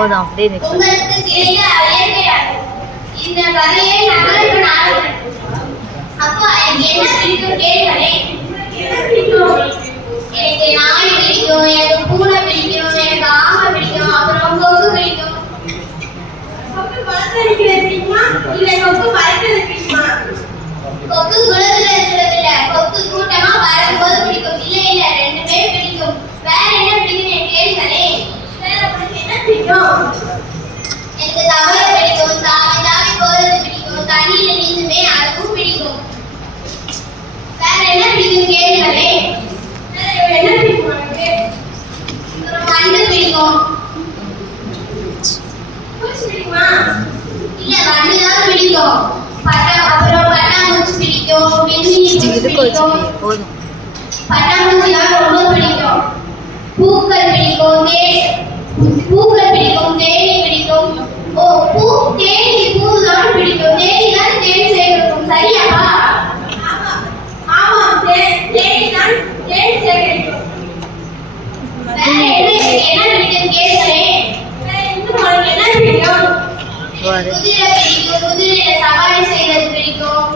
போதும் அப்படியே நிற்கும். உங்களுக்கு கிடைத்த இயற்கையாகும். இந்த கதையை நகருக்கு நாடு. அப்போ எனக்கு என்ன பிடிக்கும் கேட்கிறேன். என்ன பிடிக்கும்? எனக்கு நாய் பிடிக்கும், எனக்கு பூனை பிடிக்கும், எனக்கு ஆமை பிடிக்கும், அப்புறம் கொக்கு பிடிக்கும். கொக்கு குளத்துல இருக்கிறது பிடிக்குமா இல்ல கொக்கு பறக்கிறது பிடிக்குமா? கொக்கு குளத்துல இருக்கிறது இல்ல, கொக்கு கூட்டமா பறக்கும்போது பிடிக்கும். இல்ல இல்ல, ரெண்டுமே பிடிக்கும். வேற என்ன பிடிக்கும் எனக்கு கேட்கிறேன். வேற உங்களுக்கு என்ன பிடிக்கும்? எனக்கு தவளை பிடிக்கும், தாவி போறது பிடிக்கும், தண்ணியில நீந்துமே அதுவும் பிடிக்கும். வேற என்ன பிடிக்கும் கேட்கிறேன். வேற என்ன பிடிக்கும் உனக்கு? அப்புறம் வண்டு பிடிக்கும். பூச்சி பிடிக்குமா? இல்ல, வண்டு தான் பிடிக்கும். அப்புறம் பட்டாம்பூச்சி பிடிக்கும், மின்மினி பிடிக்கும். போதும். பட்டாம்பூச்சி தான் ரொம்ப பிடிக்கும். பூக்கள் பிடிக்கும், தேனி பிடிக்கும். ஓ, தேனி பூ தான் பிடிக்கும். தேனி தான் தேன் சேகரிக்கும். சரியாப்பா? ஆமா, தேனி தான் தேன் சேகரிக்கும். வேற என்ன பிடிக்கும் கேட்கிறேன். வேற இன்னும் உனக்கு என்ன பிடிக்கும்? குதிரை பிடிக்கும், குதிரையில சவாரி செய்யறது பிடிக்கும்.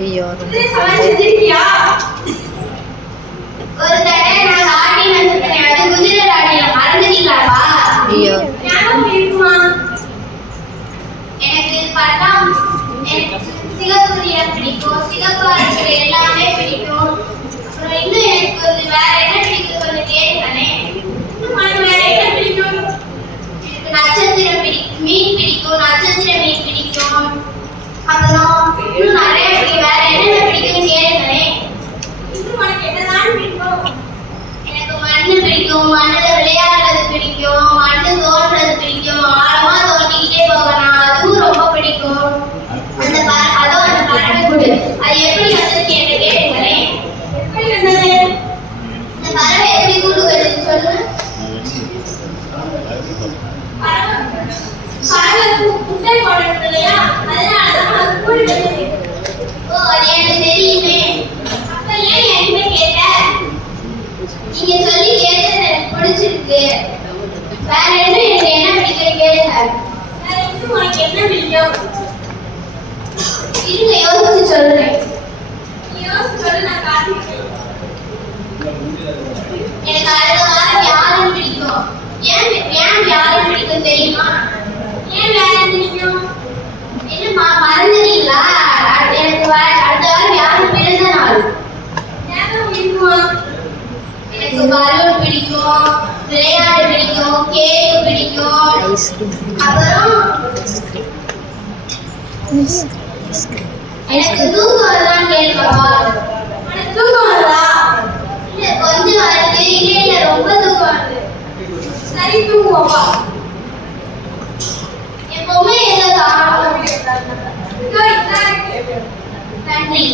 ஐயோ, குதிரை சவாரி செஞ்சிருக்கியா? ஒரு தடவை நான் ராட்டினம் வச்சிருக்கேன், அது குதிரை ராட்டினம். மறந்துட்டீங்களாப்பா? ஐயோ, ஞாபகம் இருக்குமா? எனக்கு சிகப்பு நிறம் பிடிக்கும், சிகப்பு இருக்கிற எல்லாமே பிடிக்கும். அப்புறம் இன்னும் எனக்கு வேற என்ன பிடிக்கும் கொஞ்சம் கேட்கிறேன். இன்னும் வேற என்ன பிடிக்கும்? எனக்கு நட்சத்திரம் பிடிக்கும், மீன் பிடிக்கும், நட்சத்திர மீன் பிடிக்கும். அப்புறம் இன்னும் நிறைய பிடிக்கும். வேற என்னென்ன பிடிக்கும் கேட்கிறேன். இன்னும் உனக்கு என்னதான் பிடிக்கும்? எனக்கு மண்ணு பிடிக்கும், மண்ணுல விளையாடுறது பிடிக்கும், மண்ணு தோன்றது பிடிக்கும், ஆழமா தோண்டிக்கிட்டே போகலாம், அதுவும் ரொம்ப பிடிக்கும். அந்த பறவை கூடு அது எப்படி வந்தது என்று கேட்கிறேன். எப்படி வந்தது? இந்த பறவை எப்படி கூடு கட்டுது சொல்லு. பறவை முட்டை போடுறது இல்லையா, அதனாலதான் அது கூடு கட்டுது. ஓ, அது எனக்கு தெரியுமே. அப்ப ஏன் என்கிட்ட கேட்ட? நீங்க சொல்லி கேட்டது எனக்கு பிடிச்சிருக்கு. வேற எனக்கு என்ன பிடிக்கும் கேளுங்க. வேற இன்னும் உனக்கு என்ன பிடிக்கும்? இருங்க, யோசிச்சு சொல்றேன். நீ யோசிச்சு சொல்லு, நான் காட்டுறேன். எனக்கு அடுத்த வாரம் வியாழன் பிடிக்கும். ஏன் வியாழன் பிடிக்கும் தெரியுமா? ஏன் வியாழன் பிடிக்கும்? என்னம்மா மறந்துட்டீங்களா? எனக்கு அடுத்த வாரம் வியாழன் பிறந்த நாள். ஞாபகம் இருக்குமா? எனக்கு பலூன் பிடிக்கும், விளையாட பிடிக்கும், கேக் பிடிக்கும். அப்புறம் எனக்கு தூக்கம் வருதான்னு கேட்கப்பா. உனக்கு தூக்கம் வருதா? இல்ல, கொஞ்சம் வருது. இல்ல ரொம்ப தூக்கம் வருது. சரி, தூங்குவோப்பா. எப்பவுமே எங்க காணும். நன்றி.